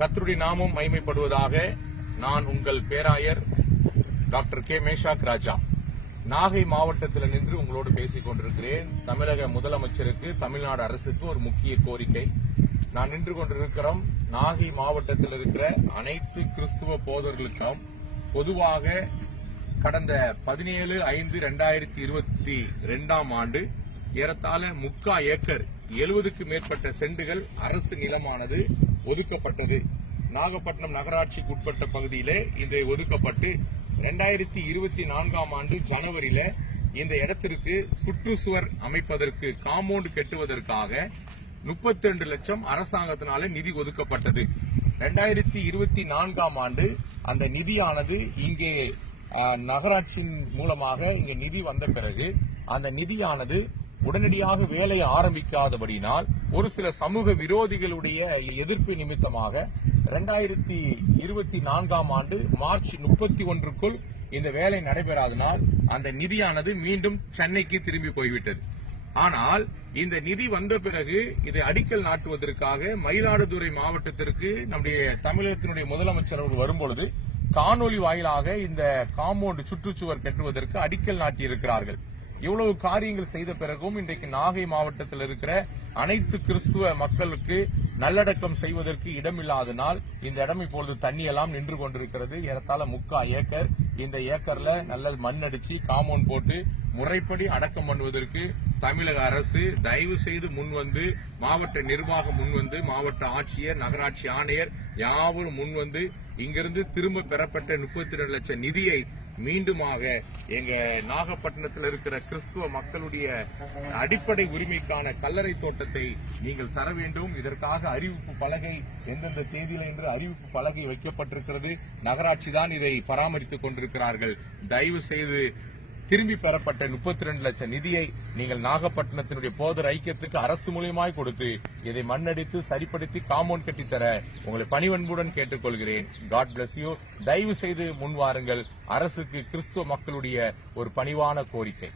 கர்த்தருடைய நாமம் மகிமைப்படுவதாக. நான் உங்கள் பேராயர் டாக்டர் கே மேஷாக் ராஜா நாகை மாவட்டத்தில் நின்று உங்களோடு பேசிக் கொண்டிருக்கிறேன். தமிழக முதலமைச்சருக்கு, தமிழ்நாடு அரசுக்கு ஒரு முக்கிய கோரிக்கை. நான் நின்று கொண்டிருக்கிறோம் நாகை மாவட்டத்தில் இருக்கிற அனைத்து கிறிஸ்துவ போதர்களுக்கும் பொதுவாக கடந்த 17/5/2022 ஏறத்தாழ 3/4 ஏக்கர் 70க்கு மேற்பட்ட சென்டுகள் அரசு நிலமானது ஒதுக்கப்பட்டது. நாகப்பட்டினம் நகராட்சிக்கு உட்பட்ட பகுதியிலே இது ஒதுக்கப்பட்டு 2024 ஜனவரியில இந்த இடத்திற்கு சுற்றுச்சுவர் அமைப்பதற்கு, காம்பவுண்ட் கட்டுவதற்காக 32 லட்சம் அரசாங்கத்தினால நிதி ஒதுக்கப்பட்டது. 2024 அந்த நிதியானது இங்கே நகராட்சியின் மூலமாக இங்கே நிதி வந்த பிறகு அந்த நிதியானது உடனடியாக வேலையை ஆரம்பிக்காதபடியினால் ஒரு சில சமூக விரோதிகளுடைய எதிர்ப்பு நிமித்தமாக 2024 மார்ச் 31க்குள் இந்த வேலை நடைபெறாதனால் அந்த நிதியானது மீண்டும் சென்னைக்கு திரும்பி போய்விட்டது. ஆனால் இந்த நிதி வந்த பிறகு இதை அடிக்கல் நாட்டுவதற்காக மயிலாடுதுறை மாவட்டத்திற்கு நம்முடைய தமிழகத்தினுடைய முதலமைச்சர் அவர்கள் வரும்பொழுது காணொலி வாயிலாக இந்த காம்பவுண்ட் சுற்றுச்சுவர் கட்டுவதற்கு அடிக்கல் நாட்டியிருக்கிறார்கள். இவ்வளவு காரியங்கள் செய்த பிறகும் இன்றைக்கு நாகை மாவட்டத்தில் இருக்கிற அனைத்து கிறிஸ்துவ மக்களுக்கு நல்லடக்கம் செய்வதற்கு இடமில்லாதனால் இந்த இடம் இப்பொழுது தண்ணியெல்லாம் நின்று கொண்டிருக்கிறது. ஏறத்தாழ 3/4 ஏக்கர். இந்த ஏக்கர்ல நல்ல மண் அடிச்சு காம்பவுண்ட் போட்டு முறைப்படி அடக்கம் பண்ணுவதற்கு தமிழக அரசு தயவு செய்து முன்வந்து, மாவட்ட நிர்வாகம் முன்வந்து, மாவட்ட ஆட்சியர், நகராட்சி ஆணையர் யாவரும் முன்வந்து இங்கிருந்து திரும்ப பெறப்பட்ட 32 லட்சம் நிதியை மீண்டுமாக எங்க நாகப்பட்டினத்தில் இருக்கிற கிறிஸ்துவ மக்களுடைய அடிப்படை உரிமைக்கான கல்லறை தோட்டத்தை நீங்கள் தர வேண்டும். இதற்காக அறிவிப்பு பலகை எந்தெந்த தேதியில் என்று அறிவிப்பு பலகை வைக்கப்பட்டிருக்கிறது. நகராட்சி தான் இதை பராமரித்துக் கொண்டிருக்கிறார்கள். தயவு செய்து திரும்பி பெறப்பட்ட 32 லட்சம் நிதியை நீங்கள் நாகப்பட்டினத்தினுடைய போதர் ஐக்கியத்துக்கு அரசு மூலியமாய் கொடுத்து இதை மண்ணடித்து சரிப்படுத்தி காம்பவுண்ட் கட்டித்தர உங்களை பணிவன்புடன் கேட்டுக்கொள்கிறேன். God bless you. தயவு செய்து முன்வாருங்கள். அரசுக்கு கிறிஸ்துவ மக்களுடைய ஒரு பணிவான கோரிக்கை.